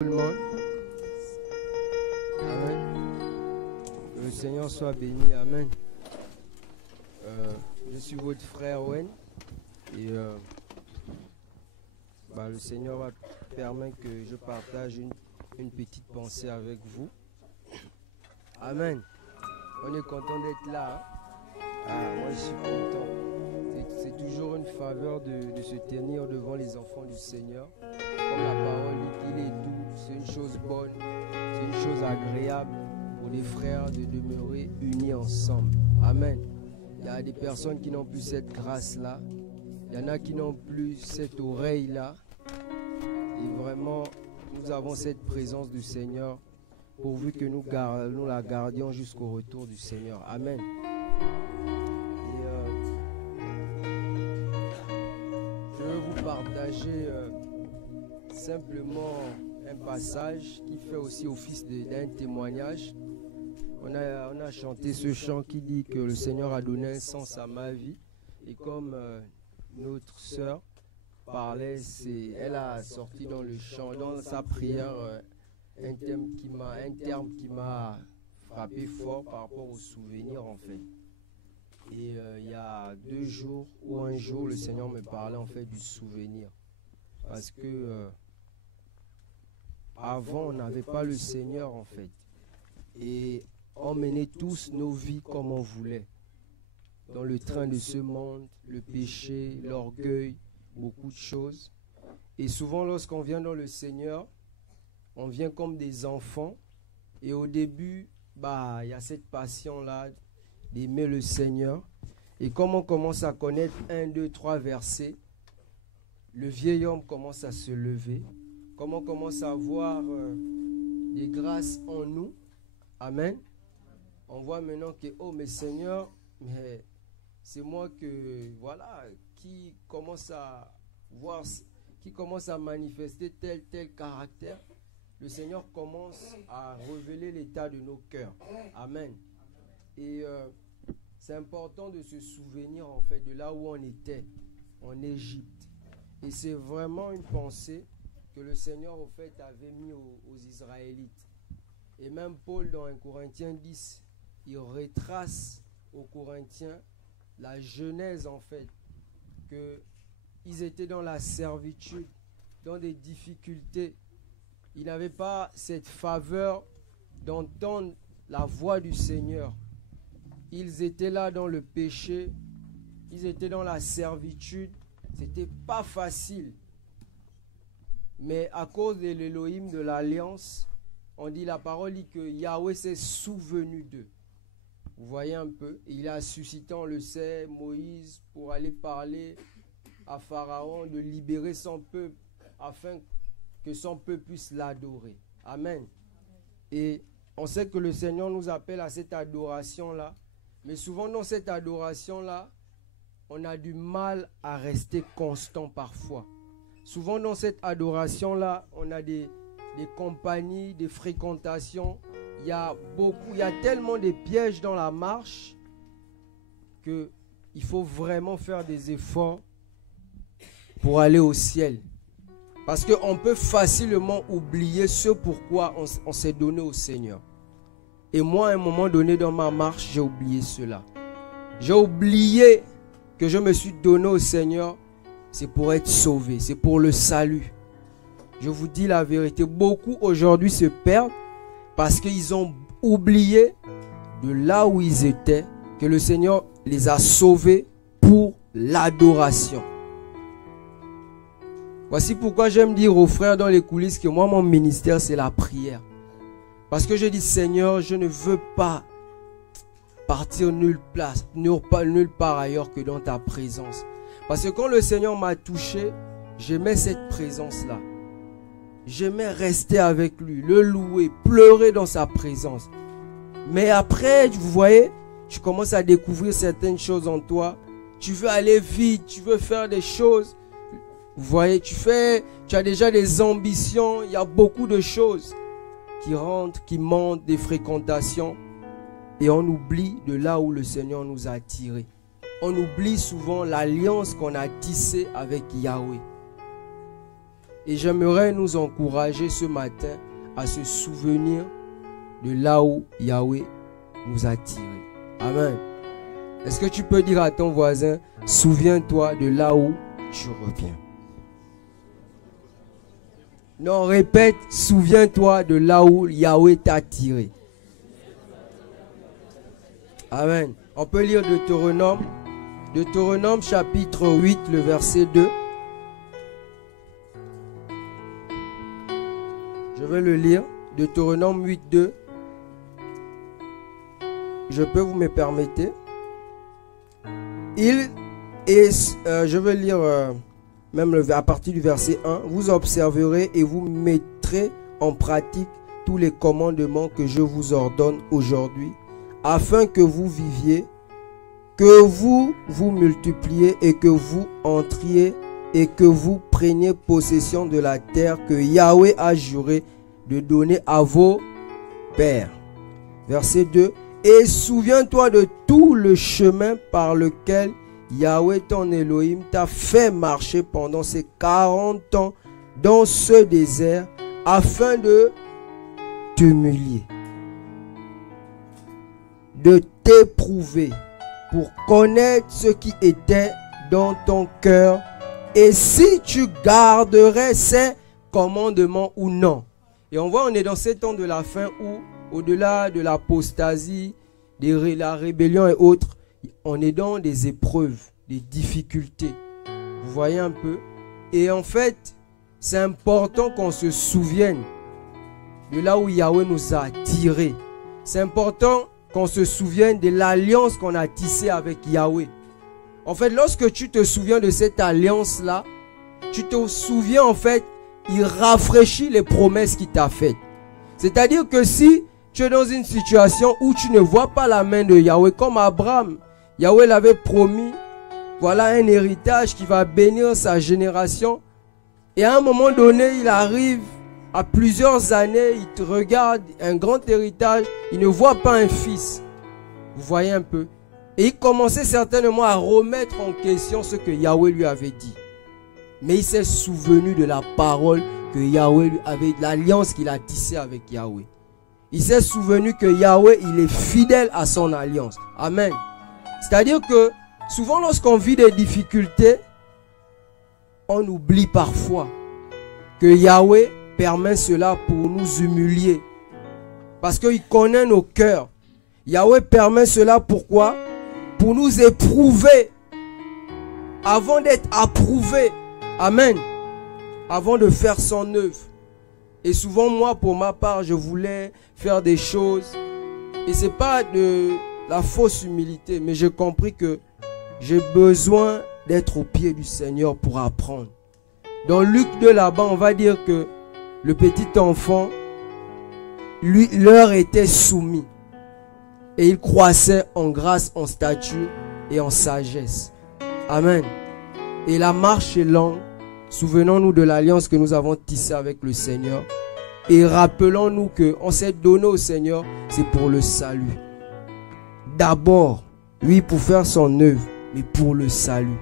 Tout le monde. Amen. Que le Seigneur soit béni. Amen. Je suis votre frère Owen. Et le Seigneur va permettre que je partage une petite pensée avec vous. Amen. On est content d'être là. Moi je suis content. C'est toujours une faveur de se tenir devant les enfants du Seigneur. Comme la parole dit qu'il est doux, c'est une chose bonne, c'est une chose agréable pour les frères de demeurer unis ensemble. Amen. Il y a des personnes qui n'ont plus cette grâce-là. Il y en a qui n'ont plus cette oreille-là. Et vraiment, nous avons cette présence du Seigneur pourvu que nous la gardions jusqu'au retour du Seigneur. Amen. Je veux vous partager simplement un passage qui fait aussi office d'un témoignage. On a chanté ce chant qui dit que le Seigneur a donné un sens à ma vie. Et comme notre sœur parlait, elle a sorti dans le chant, dans sa prière, un terme qui m'a frappé fort par rapport aux souvenirs en fait. Et il y a 2 jours ou un jour, le Seigneur me parlait en fait du souvenir. Parce que avant, on n'avait pas le Seigneur en fait. Et on menait tous nos vies comme on voulait. Dans le train de ce monde, le péché, l'orgueil, beaucoup de choses. Et souvent, lorsqu'on vient dans le Seigneur, on vient comme des enfants. Et au début, il y a cette passion-là d'aimer le Seigneur. Et comme on commence à connaître 1, 2, 3 versets, le vieil homme commence à se lever. Comme on commence à voir des grâces en nous. Amen. On voit maintenant que, oh, mais Seigneur, mais c'est moi qui commence à voir, qui commence à manifester tel caractère. Le Seigneur commence à révéler l'état de nos cœurs. Amen. Et c'est important de se souvenir en fait de là où on était, en Égypte. Et c'est vraiment une pensée que le Seigneur au fait avait mis aux Israélites. Et même Paul dans 1 Corinthiens 10, il retrace aux Corinthiens la genèse en fait, qu'ils étaient dans la servitude, dans des difficultés. Ils n'avaient pas cette faveur d'entendre la voix du Seigneur. Ils étaient là dans le péché, ils étaient dans la servitude. C'était pas facile. Mais à cause de l'Élohim de l'Alliance, on dit la parole dit que Yahweh s'est souvenu d'eux. Vous voyez un peu, il a suscité, on le sait, Moïse pour aller parler à Pharaon, de libérer son peuple afin que son peuple puisse l'adorer. Amen. Et on sait que le Seigneur nous appelle à cette adoration-là. Mais souvent dans cette adoration-là, on a du mal à rester constant parfois. Souvent dans cette adoration-là, on a des compagnies, des fréquentations. Il y a tellement de pièges dans la marche qu'il faut vraiment faire des efforts pour aller au ciel. Parce qu'on peut facilement oublier ce pourquoi on s'est donné au Seigneur. Et moi, à un moment donné dans ma marche, j'ai oublié cela. J'ai oublié que je me suis donné au Seigneur, c'est pour être sauvé, c'est pour le salut. Je vous dis la vérité, beaucoup aujourd'hui se perdent parce qu'ils ont oublié de là où ils étaient, que le Seigneur les a sauvés pour l'adoration. Voici pourquoi j'aime dire aux frères dans les coulisses que moi, mon ministère, c'est la prière. Parce que je dis, Seigneur, je ne veux pas partir nulle part ailleurs que dans ta présence. Parce que quand le Seigneur m'a touché, j'aimais cette présence-là. J'aimais rester avec lui, le louer, pleurer dans sa présence. Mais après, vous voyez, tu commences à découvrir certaines choses en toi. Tu veux aller vite, tu veux faire des choses. Vous voyez, tu as déjà des ambitions. Il y a beaucoup de choses qui rentrent, qui montent, des fréquentations. Et on oublie de là où le Seigneur nous a attirés. On oublie souvent l'alliance qu'on a tissée avec Yahweh. Et j'aimerais nous encourager ce matin à se souvenir de là où Yahweh nous a tirés. Amen. Est-ce que tu peux dire à ton voisin, souviens-toi de là où tu reviens. Non, répète, souviens-toi de là où Yahweh t'a tiré. Amen. On peut lire Deutéronome. Deutéronome chapitre 8, le verset 2. Je vais le lire. Deutéronome 8, 2. Je peux, vous me permettez. Je vais lire même à partir du verset 1. Vous observerez et vous mettrez en pratique tous les commandements que je vous ordonne aujourd'hui, afin que vous viviez, que vous vous multipliez et que vous entriez et que vous preniez possession de la terre que Yahweh a juré de donner à vos pères. Verset 2. Et souviens-toi de tout le chemin par lequel Yahweh ton Elohim t'a fait marcher pendant ces 40 ans dans ce désert afin de t'humilier, de t'éprouver pour connaître ce qui était dans ton cœur et si tu garderais ses commandements ou non. Et on voit, on est dans ces temps de la fin où, au-delà de l'apostasie, de la rébellion et autres, on est dans des épreuves, des difficultés. Vous voyez un peu? Et en fait, c'est important qu'on se souvienne de là où Yahweh nous a tirés. C'est important qu'on se souvienne de l'alliance qu'on a tissée avec Yahweh. En fait, lorsque tu te souviens de cette alliance-là, tu te souviens en fait, il rafraîchit les promesses qu'il t'a faites. C'est-à-dire que si tu es dans une situation où tu ne vois pas la main de Yahweh, comme Abraham, Yahweh l'avait promis, voilà un héritage qui va bénir sa génération. Et à un moment donné, il arrive à plusieurs années, il te regarde, un grand héritage, il ne voit pas un fils. Vous voyez un peu? Et il commençait certainement à remettre en question ce que Yahweh lui avait dit. Mais il s'est souvenu de la parole que Yahweh lui avait, de l'alliance qu'il a tissée avec Yahweh. Il s'est souvenu que Yahweh, il est fidèle à son alliance. Amen. C'est-à-dire que souvent lorsqu'on vit des difficultés, on oublie parfois que Yahweh permet cela pour nous humilier. Parce qu'il connaît nos cœurs. Yahweh permet cela pourquoi? Pour nous éprouver. Avant d'être approuvé. Amen. Avant de faire son œuvre. Et souvent moi, pour ma part, je voulais faire des choses. Et ce n'est pas de la fausse humilité. Mais j'ai compris que j'ai besoin d'être au pied du Seigneur pour apprendre. Dans Luc 2 là-bas, on va dire que le petit enfant, lui, leur était soumis. Et il croissait en grâce, en stature et en sagesse. Amen. Et la marche est longue. Souvenons-nous de l'alliance que nous avons tissée avec le Seigneur. Et rappelons-nous qu'on s'est donné au Seigneur, c'est pour le salut. D'abord, oui, pour faire son œuvre, mais pour le salut.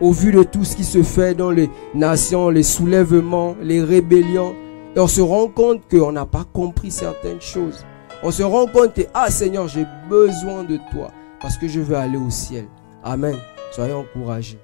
Au vu de tout ce qui se fait dans les nations, les soulèvements, les rébellions, et on se rend compte qu'on n'a pas compris certaines choses. On se rend compte que, ah Seigneur, j'ai besoin de toi, parce que je veux aller au ciel. Amen. Soyez encouragés.